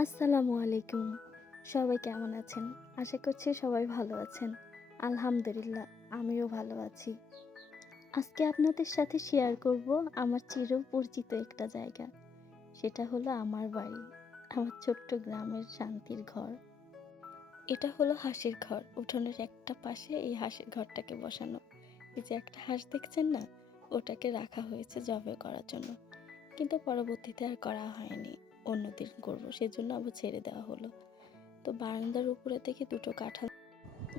আসসালামু আলাইকুম। সবাই কেমন আছেন? আশা করছি সবাই ভালো আছেন। আলহামদুলিল্লাহ, আমিও ভালো আছি। আজকে আপনাদের সাথে শেয়ার করব আমার চিরপরিচিত একটা জায়গা। সেটা হলো আমার বাড়ি। আমার ছোট্ট গ্রামের শান্তির ঘর। এটা হলো হাঁসের ঘর। উঠোনের একটা পাশে এই হাঁসের ঘরটাকে বসানো। এই যে একটা হাঁস দেখছেন না? ওটাকে রাখা হয়েছে জবাই করার জন্য। কিন্তু পরবর্তীতে আর করা হয়নি। অন্যদিন করব। সেজন্য আবার ছেড়ে দেওয়া হলো। তো বারান্দার উপরে থেকে দুটো কাঁঠাল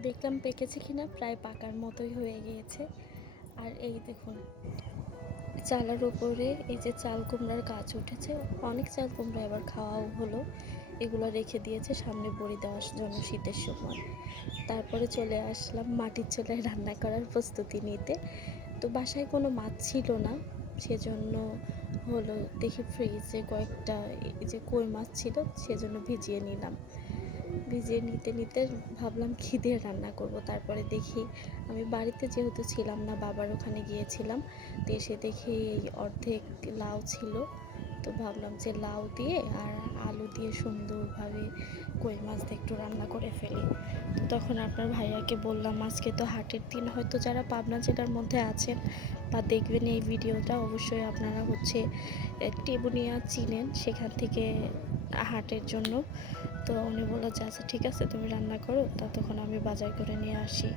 দেখলাম পেকেছে কিনা, প্রায় পাকার মতোই হয়ে গিয়েছে। আর এই দেখুন, চালার উপরে এই যে চাল কুমড়ার গাছ উঠেছে। অনেক চাল কুমড়া এবার খাওয়াও হলো। এগুলো রেখে দিয়েছে সামনে বড়ি দেওয়ার জন্য শীতের সময়। তারপরে চলে আসলাম মাটির চুলায় রান্না করার প্রস্তুতি নিতে। তো বাসায় কোনো মাছ ছিল না, সেজন্য হলো দেখি ফ্রিজে কয়েকটা এই যে কই মাছ ছিল, সেজন্য ভিজিয়ে নিলাম। ভিজিয়ে নিতে নিতে ভাবলাম কী দিয়ে রান্না করব। তারপরে দেখি আমি বাড়িতে যেহেতু ছিলাম না, বাবার ওখানে গিয়েছিলাম, তো এসে দেখি অর্ধেক লাউ ছিল। তো ভাবলাম যে লাউ দিয়ে আর আলু দিয়ে সুন্দরভাবে কই মাছ দিয়ে একটু রান্না করে ফেলি। তো তখন আপনার ভাইয়াকে বললাম, আজকে তো হাটের দিন, হয়তো যারা পাবনা জেলার মধ্যে আছেন বা দেখবেন এই ভিডিওটা, অবশ্যই আপনারা টেবুনিয়া চিনেন, সেখান থেকে হাটের জন্য। তো উনি বললো যে আচ্ছা ঠিক আছে, তুমি রান্না করো, ততক্ষণ আমি বাজার করে নিয়ে আসি।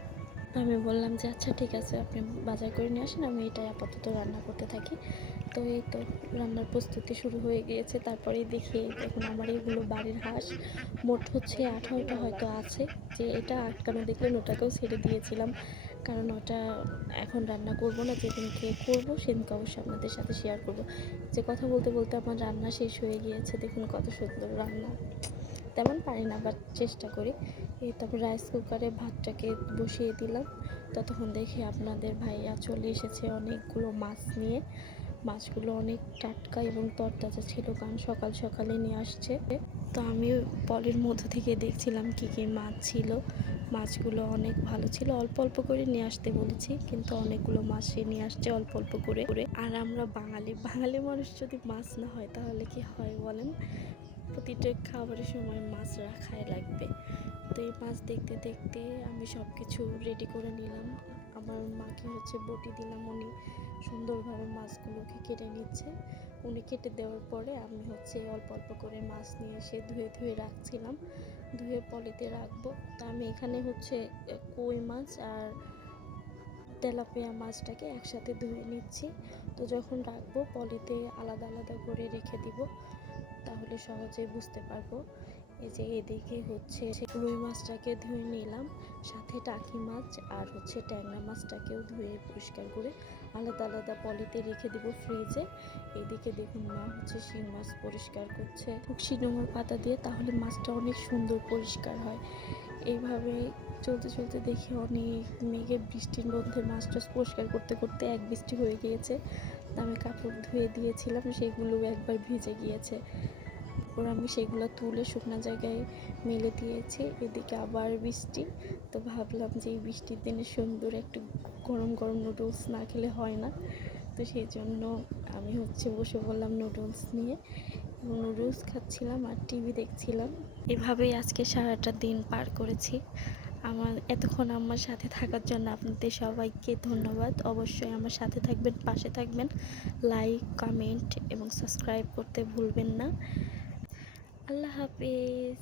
আমি বললাম যে আচ্ছা ঠিক আছে, আপনি বাজার করে নিয়ে আসেন, আমি এটাই আপাতত রান্না করতে থাকি। তো এই তো রান্নার প্রস্তুতি শুরু হয়ে গিয়েছে। তারপরেই দেখি দেখুন আমার এইগুলো বাড়ির হাঁস, মোট হচ্ছে 18টা হয়তো আছে। যে এটা আটকানো দেখলেন, ওটাকেও ছেড়ে দিয়েছিলাম, কারণ ওটা এখন রান্না করব না, যেদিনকে করবো সেদিনকে অবশ্যই আপনাদের সাথে শেয়ার করব। যে কথা বলতে বলতে আমার রান্না শেষ হয়ে গিয়েছে। দেখুন কত সুন্দর রান্না। তেমন পারি না, বাট চেষ্টা করি। এই তারপর রাইস কুকারে ভাতটাকে বসিয়ে দিলাম। ততক্ষণ দেখি আপনাদের ভাইয়া চলে এসেছে অনেকগুলো মাছ নিয়ে। মাছগুলো অনেক টাটকা এবং তরতাজা ছিল, কারণ সকাল সকালে নিয়ে আসছে। তো আমি পলের মধ্য থেকে দেখছিলাম কী কী মাছ ছিল। মাছগুলো অনেক ভালো ছিল। অল্প অল্প করে নিয়ে আসতে বলেছি, কিন্তু অনেকগুলো মাছ সে নিয়ে আসছে অল্প অল্প করে। আর আমরা বাঙালি বাঙালি মানুষ, যদি মাছ না হয় তাহলে কি হয় বলেন? প্রতিটা খাবারের সময় মাছ রাখাই লাগবে। তো এই মাছ দেখতে দেখতে আমি সব কিছু রেডি করে নিলাম। আমার মাকে বটি দিলাম, উনি সুন্দরভাবে মাছগুলোকে কেটে নিচ্ছে। উনি কেটে দেওয়ার পরে আমি অল্প অল্প করে মাছ নিয়ে এসে ধুয়ে ধুয়ে রাখছিলাম, ধুয়ে পলিতে রাখবো। তো আমি এখানে কই মাছ আর তেলাপিয়া মাছটাকে একসাথে ধুয়ে নিচ্ছি। তো যখন রাখবো পলিতে আলাদা আলাদা করে রেখে দিব, তাহলে সহজে বুঝতে পারবো। এই যে এদিকে রুই মাছটাকে ধুয়ে নিলাম, সাথে টাকি মাছ আর ট্যাংরা মাছটাকেও ধুয়ে পরিষ্কার করে আলাদা আলাদা পলিতে রেখে দিব ফ্রিজে। এদিকে দেখুন মা শিং মাছ পরিষ্কার করছে শিঙামার পাতা দিয়ে, তাহলে মাছটা অনেক সুন্দর পরিষ্কার হয়। এইভাবে চলতে চলতে দেখি অনেক মেঘে বৃষ্টির মধ্যে মাছ টাছ পরিষ্কার করতে করতে এক বৃষ্টি হয়ে গিয়েছে। আমি কাপড় ধুয়ে দিয়েছিলাম, সেগুলো একবার ভিজে গিয়েছে। তারপর আমি সেগুলো তুলে শুকনো জায়গায় মেলে দিয়েছি। এদিকে আবার বৃষ্টি। তো ভাবলাম যে এই বৃষ্টির দিনে সুন্দর একটু গরম গরম নুডলস না খেলে হয় না। তো সেই জন্য আমি বসে পড়লাম নুডলস নিয়ে, এবং নুডলস খাচ্ছিলাম আর টিভি দেখছিলাম। এভাবেই আজকে সারাটা দিন পার করেছি। এতক্ষণ আমার সাথে থাকার জন্য আপনাদের সবাইকে ধন্যবাদ। অবশ্যই আমার সাথে থাকবেন, পাশে থাকবেন। লাইক, কমেন্ট এবং সাবস্ক্রাইব করতে ভুলবেন না। আল্লাহ হাফেজ।